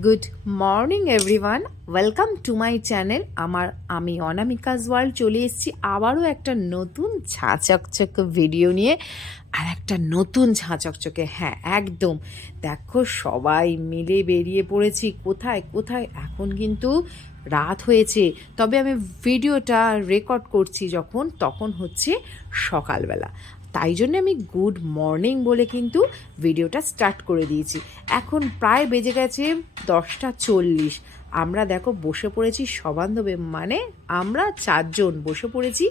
Good morning everyone welcome to my channel আমার, আমি অনামিকাজ world চলে এসেছি আবারও একটা নতুন ঝাঁচকচক ভিডিও নিয়ে আর একটা নতুন ঝাঁচকচকে। হ্যাঁ একদম। দেখো, সবাই মিলে বেরিয়ে পড়েছি। কোথায় কোথায়? এখন কিন্তু রাত হয়েছে। তবে আমি ভিডিওটা রেকর্ড করছি যখন, তখন হচ্ছে সকালবেলা। তাই জন্য আমি গুড মর্নিং বলে কিন্তু ভিডিওটা স্টার্ট করে দিয়েছি। এখন প্রায় বেজে গেছে দশটা চল্লিশ। আমরা দেখো বসে পড়েছি সবান্ধবে মানে আমরা চারজন বসে পড়েছি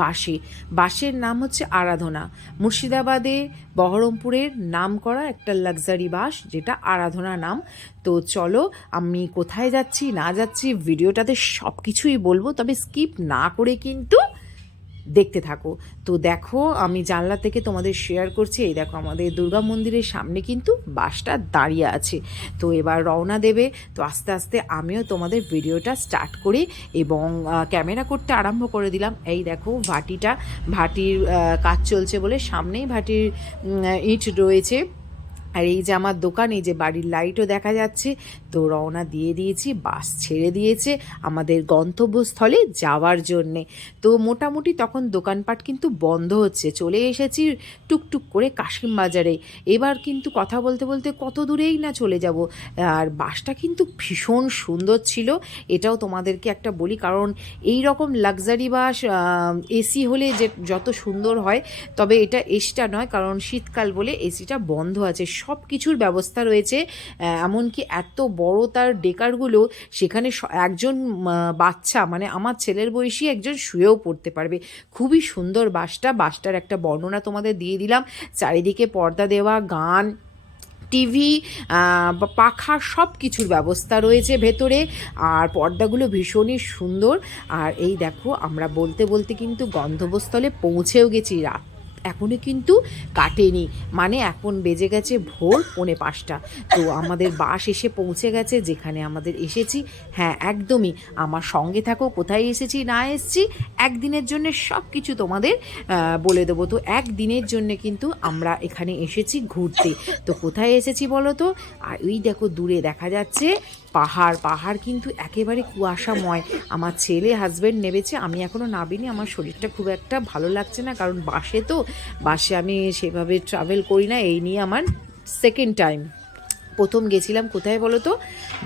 বাসে। বাসের নাম হচ্ছে আরাধনা। মুর্শিদাবাদে বহরমপুরের নাম করা একটা লাক্সারি বাস, যেটা আরাধনা নাম। তো চলো, আমি কোথায় যাচ্ছি না যাচ্ছি, ভিডিওটাতে সব কিছুই বলব, তবে স্কিপ না করে কিন্তু দেখতে থাকো। তো দেখো, আমি জানলা থেকে তোমাদের শেয়ার করছি। এই দেখো, আমাদের দুর্গা মন্দিরের সামনে কিন্তু বাসটা দাঁড়িয়ে আছে। তো এবার রওনা দেবে। তো আস্তে আস্তে আমিও তোমাদের ভিডিওটা স্টার্ট করি এবং ক্যামেরা করতে আরম্ভ করে দিলাম। এই দেখো, ভাটিটা, ভাটির কাজ চলছে বলে সামনেই ভাটির ইট রয়েছে। আর এই যে আমার দোকান যে বাড়ির লাইটও দেখা যাচ্ছে। তো রওনা দিয়ে দিয়েছি, বাস ছেড়ে দিয়েছে আমাদের গন্তব্যস্থলে যাওয়ার জন্যে। তো মোটামুটি তখন দোকানপাট কিন্তু বন্ধ হচ্ছে, চলে এসেছি টুকটুক করে কাশিম বাজারে এবার কিন্তু কথা বলতে বলতে কত দূরেই না চলে যাব। আর বাসটা কিন্তু ভীষণ সুন্দর ছিল, এটাও তোমাদেরকে একটা বলি, কারণ এই রকম লাক্সারি বাস এসি হলে যে যত সুন্দর হয়, তবে এটা এসিটা নয়, কারণ শীতকাল বলে এসিটা বন্ধ আছে। সব কিছুর ব্যবস্থা রয়েছে এমনকি এত বড় তার ডেকারগুলো সেখানে একজন বাচ্চা মানে আমার ছেলের বয়সী একজন শুয়েও পড়তে পারবে। খুবই সুন্দর বাসটা, বাসটার একটা বর্ণনা তোমাদের দিয়ে দিলাম। চারিদিকে পর্দা দেওয়া, গান, টিভি পাখা সব কিছুর ব্যবস্থা রয়েছে ভেতরে। আর পর্দাগুলো ভীষণই সুন্দর। আর এই দেখো, আমরা বলতে বলতে কিন্তু গন্তব্যস্থলে পৌঁছেও গেছি রাত এখনও কিন্তু কাটেনি। মানে এখন বেজে গেছে ভোর পৌনে পাঁচটা। তো আমাদের বাস এসে পৌঁছে গেছে, যেখানে আমাদের এসেছি। হ্যাঁ একদমই। আমার সঙ্গে থাকো, কোথায় এসেছি, না এসেছি, একদিনের জন্য সব কিছু তোমাদের বলে দেবো। তো একদিনের জন্য কিন্তু আমরা এখানে এসেছি ঘুরতে। তো কোথায় এসেছি বলো তো? আর ওই দেখো দূরে দেখা যাচ্ছে পাহাড় পাহাড় কিন্তু একেবারে কুয়াশাময়। আমার ছেলে হাজব্যান্ড নেবেছে আমি এখনও নাবিনি, আমার শরীরটা খুব একটা ভালো লাগছে না, কারণ বাসে তো, বাসে আমি সেভাবে ট্রাভেল করি না, এই নিয়ে আমার সেকেন্ড টাইম প্রথম গেছিলাম কোথায় বলো তো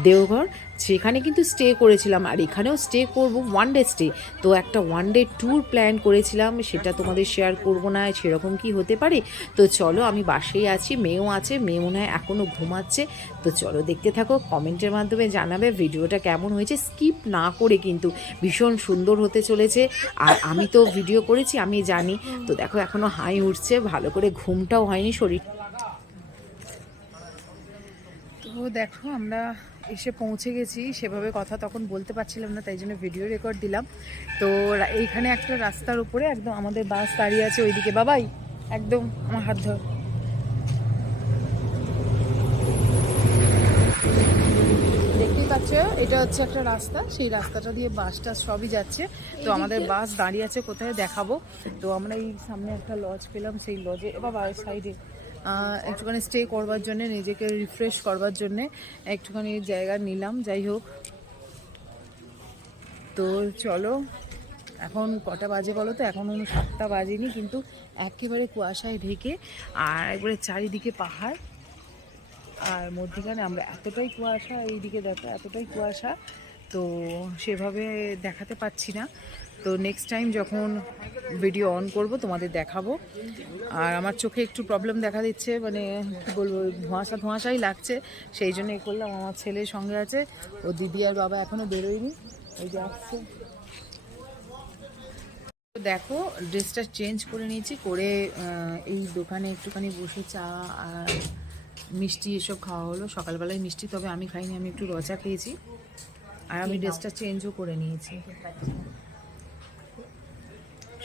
দেওঘর। সেখানে কিন্তু স্টে করেছিলাম। আর এখানেও স্টে করব ওয়ান ডে স্টে তো একটা ওয়ান ডে ট্যুর প্ল্যান করেছিলাম, সেটা তোমাদের শেয়ার করব না, সেরকম কি হতে পারে? তো চলো, আমি বাসেই আছি, মেয়েও আছে, মেয়ে মনে হয় এখনও ঘুমাচ্ছে। তো চলো, দেখতে থাকো কমেন্টের মাধ্যমে জানাবে ভিডিওটা কেমন হয়েছে। স্কিপ না করে কিন্তু ভীষণ সুন্দর হতে চলেছে। আর আমি তো ভিডিও করেছি, আমি জানি। তো দেখো এখনও হাই উঠছে, ভালো করে ঘুমটাও হয়নি, শরীর তো দেখো আমরা এসে পৌঁছে গেছি। সেভাবে কথা তখন বলতে পারছিলাম না তাই জন্য ভিডিও রেকর্ড দিলাম। তো এইখানে একটা রাস্তার উপরে একদম আমাদের বাস দাঁড়িয়ে আছে ওইদিকে। বাবাই একদম আমার হাত ধর। দেখতেই পাচ্ছ এটা হচ্ছে একটা রাস্তা। সেই রাস্তাটা দিয়ে বাসটা সবই যাচ্ছে। তো আমাদের বাস দাঁড়িয়ে আছে কোথায় দেখাবো? তো আমরা এই সামনে একটা লজ পেলাম। সেই লজে বাবা সাইডে একটুখানি স্টে করবার জন্য, নিজেকে রিফ্রেশ করবার জন্য একটুখানি জায়গা নিলাম, যাই হোক। তো চলো, এখন কটা বাজে বলো তো? এখন কোনো সাতটা বাজেনি, কিন্তু একেবারে কুয়াশায় ঢেকে আর একবারে চারিদিকে পাহাড়। আর মধ্যিখানে আমরা এতটাই কুয়াশা, এইদিকে দেখো, এতটাই কুয়াশা তো সেভাবে দেখাতে পাচ্ছি না। তো নেক্সট টাইম যখন ভিডিও অন করব, তোমাদের দেখাবো। আর আমার চোখে একটু প্রবলেম দেখা দিচ্ছে মানে কী বলব, ধোঁয়াশা ধোঁয়াশাই লাগছে। সেই জন্য এ করলাম, আমার ছেলের সঙ্গে আছে, ও দিদি আর বাবা এখনও বেরোয়নি। ওই যে আসছে। দেখো ড্রেসটা চেঞ্জ করে নিয়েছি, করে এই দোকানে একটুখানি বসে চা আর মিষ্টি এসব খাওয়া হলো। সকালবেলায় মিষ্টি, তবে আমি খাইনি, আমি একটু রচা খেয়েছি। আর আমি ড্রেসটা চেঞ্জও করে নিয়েছি।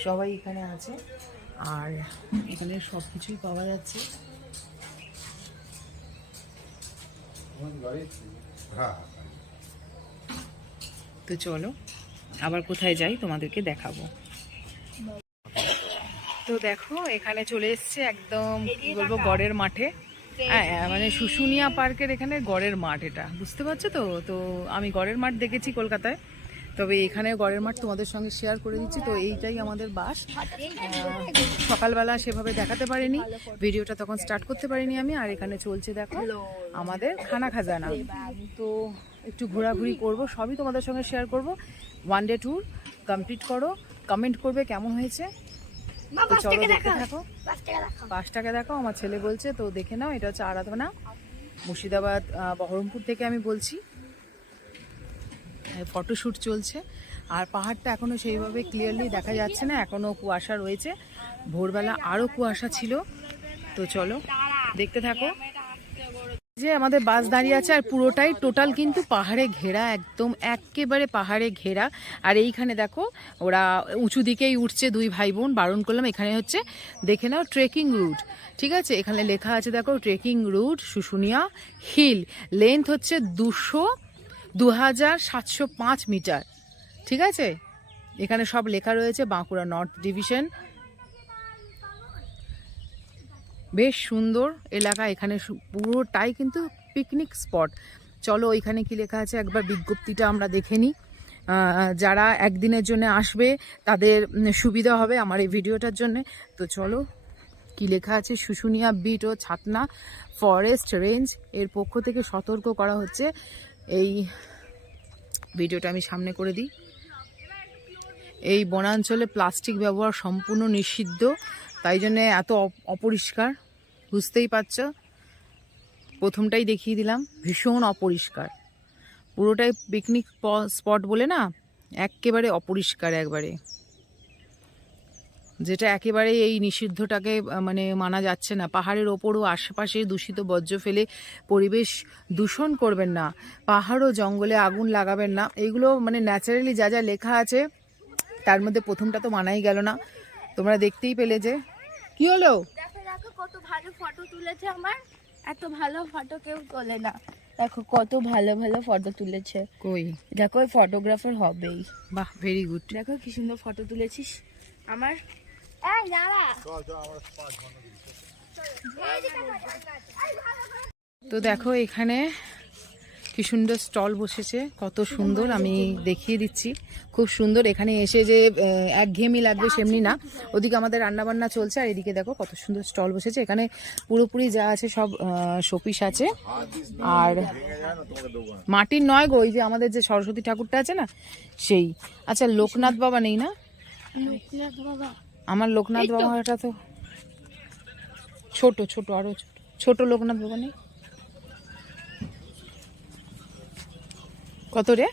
সবাই এখানে আছে। আর এখানে সব কিছুই পাওয়া যাচ্ছে। তো চলো আবার কোথায় যাই তোমাদেরকে দেখাবো। তো দেখো এখানে চলে এসছে একদম কি বলব গড়ের মাঠে। মানে শুশুনিয়া পার্কের এখানে গড়ের মাঠ এটা। বুঝতে পারছ তো? তো আমি গড়ের মাঠ দেখেছি কলকাতায়। তবে এখানে গড়ের মাঠ তোমাদের সঙ্গে শেয়ার করে দিচ্ছি। তো এইটাই আমাদের বাস। সকালবেলা সেভাবে দেখাতে পারিনি। ভিডিওটা তখন স্টার্ট করতে পারিনি আমি। আর এখানে চলছে দেখো আমাদের খানা খাজানা। তো একটু ঘোরাঘুরি করব, সবই তোমাদের সঙ্গে শেয়ার করব। ওয়ান ডে ট্যুর কমপ্লিট করো কমেন্ট করবে কেমন হয়েছে। তো চলো দেখতে থাকো। বাসটাকে দেখো আমার ছেলে বলছে তো দেখে নাও এটা হচ্ছে আরাধনা। মুর্শিদাবাদ বহরমপুর থেকে আমি বলছি। ফটোশ্যুট চলছে। আর পাহাড়টা এখনও সেইভাবে ক্লিয়ারলি দেখা যাচ্ছে না এখনও কুয়াশা রয়েছে। ভোরবেলা আরও কুয়াশা ছিল। তো চলো দেখতে থাকো। যে আমাদের বাস দাঁড়িয়ে আছে আর পুরোটাই টোটাল কিন্তু পাহাড়ে ঘেরা, একদম একেবারে পাহাড়ে ঘেরা। আর এইখানে দেখো, ওরা উঁচু দিকেই উঠছে দুই ভাই বোন বারণ করলাম, এখানে হচ্ছে দেখে নাও ট্রেকিং রুট ঠিক আছে? এখানে লেখা আছে দেখো trekking route Susunia hill length হচ্ছে দুশো দু হাজার সাতশো পাঁচ মিটার। ঠিক আছে? এখানে সব লেখা রয়েছে বাঁকুড়া নর্থ ডিভিশন বেশ সুন্দর এলাকা এখানে পুরোটাই কিন্তু পিকনিক স্পট চলো ওইখানে কি লেখা আছে? একবার বিজ্ঞপ্তিটা আমরা দেখে নিই। যারা একদিনের জন্য আসবে, তাদের সুবিধা হবে আমার এই ভিডিওটার জন্য। তো চলো, কি লেখা আছে? শুশুনিয়া বিট ও ছাতনা ফরেস্ট রেঞ্জ এর পক্ষ থেকে সতর্ক করা হচ্ছে। এই ভিডিওটা আমি সামনে করে দিই। এই বনাঞ্চলে প্লাস্টিক ব্যবহার সম্পূর্ণ নিষিদ্ধ। তাই জন্য এত অপ- অপরিষ্কার, বুঝতেই পারছ? প্রথমটাই দেখিয়ে দিলাম, ভীষণ অপরিষ্কার। পুরোটাই পিকনিক স্পট বলে না একেবারে অপরিষ্কার একবারে। যেটা একেবারে এই নিষিদ্ধটাকে মানে মানা যাচ্ছে না। পাহাড়ের ওপরও আশেপাশে দূষিত বর্জ্য ফেলে পরিবেশ দূষণ করবেন না। পাহাড় ও জঙ্গলে আগুন লাগাবেন না। এইগুলো মানে ন্যাচারালি যা যা লেখা আছে, তার মধ্যে প্রথমটা তো মানাই গেল না। তোমরা দেখতেই পেলে যে কি হলো? দেখো দেখো কত ভালো ফটো তুলেছে আমার। এত ভালো ফটো কেউ তোলে না। দেখো কত ভালো ভালো ফটো তুলেছে। কই? দেখো ওই ফটোগ্রাফার হবেই। বাহ ভেরি গুড দেখো কি সুন্দর ফটো তুলেছিস। আমার এই দাঁড়া। তো দেখো এখানে কি সুন্দর স্টল বসেছে কত সুন্দর আমি দেখিয়ে দিচ্ছি। খুব সুন্দর এখানে এসে যে একঘেয়েমি লাগবে সেমনি না। ওদিকে আমাদের রান্না বান্না চলছে আর এদিকে দেখো কত সুন্দর স্টল বসেছে। এখানে পুরোপুরি যা আছে সব শোপিস আছে। আর মাটির নয় গো ওই যে আমাদের যে সরস্বতী ঠাকুরটা আছে না সেই। আচ্ছা লোকনাথ বাবা নেই না? লোকনাথ বাবা। আমার লোকনাথ বাবাটা তো ছোট ছোট আরও ছোট। ছোট লোকনাথ বাবা নেই? কত রে?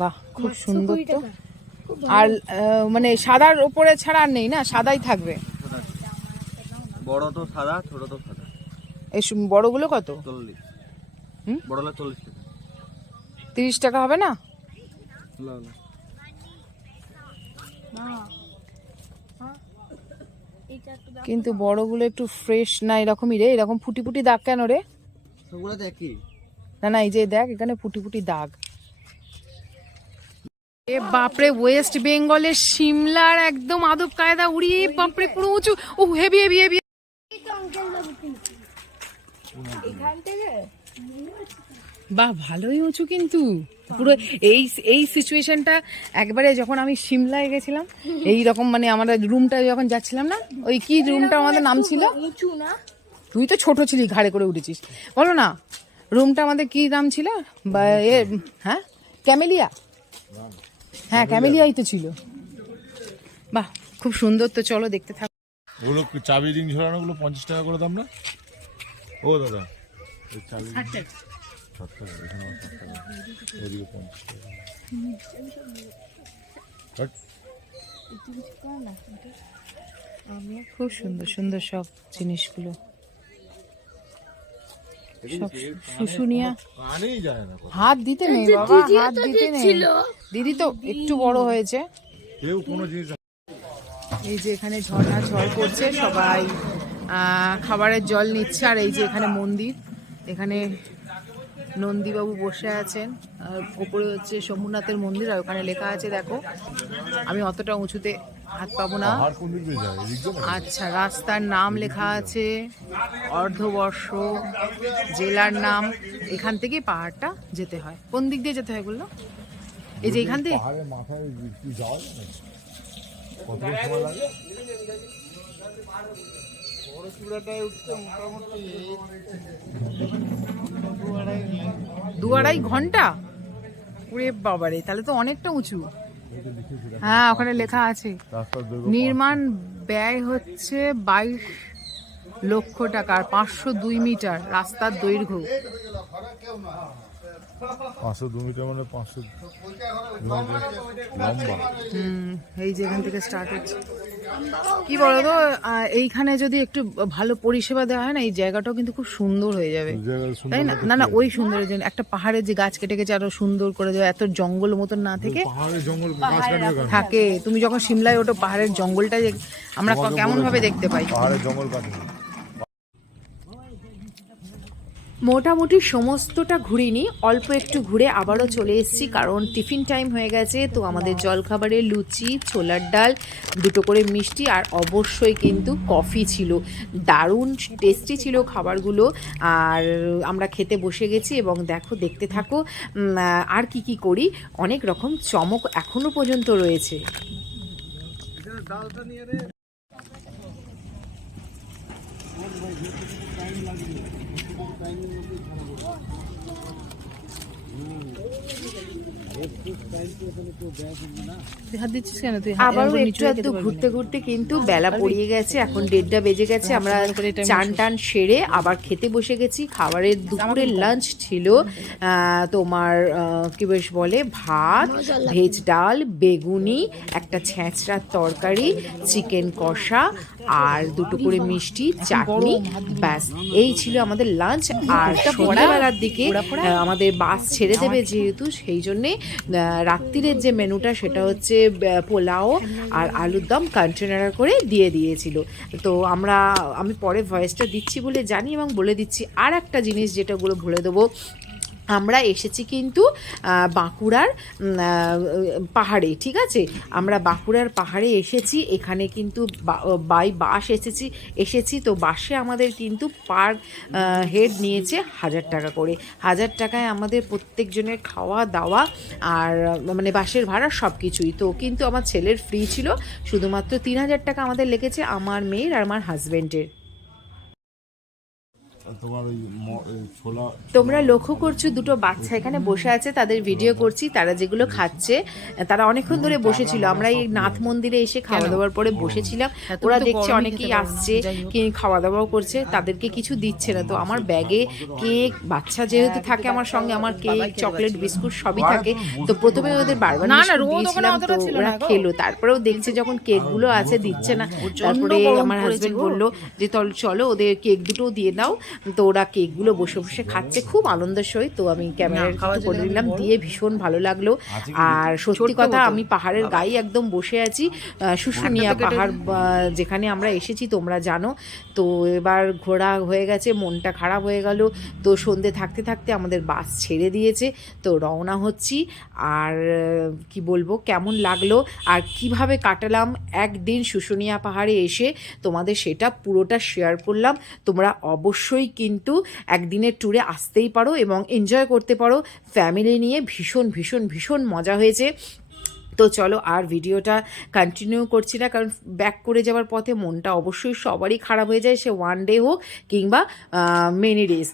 বাহ খুব সুন্দর তো। আর মানে সাদার ওপরে ছাড়া আর নেই না? সাদাই থাকবে। বড় তো সাদা ছোট তো সাদা। এই বড়গুলো কত? চল্লিশ। বড়লা চল্লিশ টাকা। তিরিশ টাকা হবে না। কিন্তু বড়গুলো একটু ফ্রেশ না এরকমই রে? এরকম ফুটি ফুটি দাগ কেন রে? সবগুলো একই। না না এই যে দেখ এখানে ফুটি ফুটি দাগ। এ বাপরে ওয়েস্ট বেঙ্গলের সিমলার একদম আদব কায়দা উড়িয়ে বাপরে পুরো উঁচু ও হেভি হেভি হেভি বাহ ভালোই উঁচু কিন্তু। পুরো এই এই সিচুয়েশনটা একবারে যখন আমি সিমলায় গেছিলাম এই রকম মানে আমাদের রুমটা যখন যাচ্ছিলাম না ওই কি রুমটা আমাদের নাম ছিল? উঁচু না? তুই তো ছোট ছিলি ঘাড়ে করে উঠেছিস। বলো না রুমটা আমাদের কি নাম ছিল? বা এ হ্যাঁ? ক্যামেলিয়া? হ্যাঁ ক্যামেলিয়াই তো ছিল। বাহ খুব সুন্দর তো চলো দেখতে থাক। ওগুলো চাবি রিং ঝোলানোগুলো পঞ্চাশ টাকা করে দাম না? ও দাদা। চাবি খুব সুন্দর সুন্দর সব জিনিসগুলো। শুশুনিয়া কানেই যায় না কথা। হাত দিতে নেই বাবা হাত দিতে নেই। দিদি তো একটু বড় হয়েছে। কেউ কোনো জিনিস এই যে এখানে ঝর্ণা ঝড় করছে সবাই আহ, খাবারের জল নিচ্ছে আর এই যে এখানে মন্দির এখানে নন্দীবাবু বসে আছেন। আর ওপরে হচ্ছে সোমনাথের মন্দির আর ওখানে লেখা আছে দেখো আমি অতটা উঁচুতে হাত পাবো না? আচ্ছা রাস্তার নাম লেখা আছে অর্ধবর্ষ জেলার নাম এখান থেকে পাহাড়টা যেতে হয়। কোন দিক দিয়ে যেতে হয় বলল? এই যে এখান থেকে? পাহাড়ের দু আড়াই ঘণ্টা? ওরে বাবারে তাহলে তো অনেকটা উঁচু। হ্যাঁ ওখানে লেখা আছে। নির্মাণ ব্যয় হচ্ছে বাইশ লক্ষ টাকার পাঁচশো দুই মিটার রাস্তার দৈর্ঘ্য। পাঁচশো দু মিটার মানে পাঁচশো লম্বা। এই যে এখান থেকে স্টার্ট হচ্ছে। কি বলতো এইখানে যদি একটু ভালো পরিষেবা দেওয়া হয় না এই জায়গাটাও কিন্তু খুব সুন্দর হয়ে যাবে। তাই না? না না ওই সুন্দরের জন্য একটা পাহাড়ের যে গাছ কেটে গেছে আরও সুন্দর করে দেওয়া এত জঙ্গল মতন না থেকে? থাকে। তুমি যখন সিমলায় ওঠো পাহাড়ের জঙ্গলটা আমরা কেমন ভাবে দেখতে পাই। পাহাড়ের জঙ্গল মোটামুটি সমস্তটা ঘুরিনি, অল্প একটু ঘুরে আবারও চলে এসেছি, কারণ টিফিন টাইম হয়ে গেছে, তো আমাদের জলখাবারে লুচি, ছোলার ডাল, দুটো করে মিষ্টি আর অবশ্যই কিন্তু কফি ছিল। দারুণ টেস্টি ছিল খাবারগুলো, আর আমরা খেতে বসে গেছি এবং দেখো, দেখতে থাকো আর কি কি করি, অনেক রকম চমক এখনও পর্যন্ত রয়েছে। Esse আবারও একটু একটু ঘুরতে ঘুরতে কিন্তু বেলা পড়িয়ে গেছে এখন দেড়টা বেজে গেছে আমরা চান টান সেরে আবার খেতে বসে গেছি। খাবারের দুপুরের লাঞ্চ ছিল তোমার কি বেশ বলে ভাত ভেজ ডাল বেগুনি একটা ছেঁচড়ার তরকারি চিকেন কষা আর দুটো করে মিষ্টি চাটনি। ব্যাস এই ছিল আমাদের লাঞ্চ আর সন্ধ্যাবেলার দিকে আমাদের বাস ছেড়ে দেবে যেহেতু সেই জন্যে রাত্রিরের যে মেনুটা সেটা হচ্ছে পোলাও আর আলুর দম কন্টেনার করে দিয়ে দিয়েছিল। তো আমরা, আমি পরে ভয়েসটা দিচ্ছি বলে জানি এবং বলে দিচ্ছি। আর একটা জিনিস যেটাগুলো ভুলে দেবো আমরা এসেছি কিন্তু বাঁকুড়ার পাহাড়ে, ঠিক আছে? আমরা বাঁকুড়ার পাহাড়ে এসেছি, এখানে কিন্তু বাই বাস এসেছি এসেছি, তো বাসে আমাদের কিন্তু পার হেড নিয়েছে হাজার টাকা করে। হাজার টাকায় আমাদের প্রত্যেকজনের খাওয়া দাওয়া আর মানে বাসের ভাড়া সব কিছুই তো কিন্তু আমার ছেলের ফ্রি ছিল, শুধুমাত্র তিন হাজার টাকা আমাদের লেগেছে, আমার মেয়ের আর আমার হাজব্যান্ডের তোমার ওই ছোলা তোমরা লক্ষ্য করছ দুটো বাচ্চা এখানে বসে আছে তাদের ভিডিও করছি তারা যেগুলো খাচ্ছে তারা অনেকক্ষণ ধরে বসেছিল। আমরা এই নাথ মন্দিরে এসে খাওয়া দাওয়ার পরে বসেছিলাম। ওরা দেখছে অনেকেই আসছে কি খাওয়া দাওয়াও করছে তাদেরকে কিছু দিচ্ছে না। তো আমার ব্যাগে কেক বাচ্চা যেহেতু থাকে আমার সঙ্গে আমার কেক চকলেট বিস্কুট সবই থাকে। তো প্রথমে ওদের বারবার দিয়েছিলাম তো ওরা খেলো। তারপরেও দেখছে যখন কেকগুলো আছে দিচ্ছে না। তারপরে আমার হাজবেন্ড বলল যে চলো ওদের কেক দুটো দিয়ে দাও। তো ওরা কেকগুলো বসে বসে খাচ্ছে খুব আনন্দের সহিত তো আমি ক্যামেরা করে দিলাম দিয়ে ভীষণ ভালো লাগল। আর সত্যি কথা আমি পাহাড়ের গায়ে একদম বসে আছি। আহ, শুশুনিয়া পাহাড় যেখানে আমরা এসেছি তোমরা জানো। তো এবার ঘোরা হয়ে গেছে মনটা খারাপ হয়ে গেল। তো সন্ধে থাকতে থাকতে আমাদের বাস ছেড়ে দিয়েছে। তো রওনা হচ্ছি। আর কি বলব কেমন লাগল? আর কীভাবে কাটালাম? একদিন শুশুনিয়া পাহাড়ে এসে তোমাদের সেটা পুরোটা শেয়ার করলাম। তোমরা অবশ্যই কিন্তু একদিনের ট্যুরে আসতেই পারো এবং এনজয় করতে পারো। ফ্যামিলি নিয়ে ভীষণ ভীষণ ভীষণ মজা হয়েছে। তো চলো আর ভিডিওটা কন্টিনিউ করছি না, কারণ ব্যাক করে যাওয়ার পথে মনটা অবশ্যই সবারই খারাপ হয়ে যায়, সে ওয়ান ডে হোক কিংবা মেনি ডেজ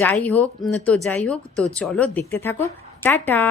যাই হোক তো যাই হোক, তো চলো দেখতে থাকো। টাটা!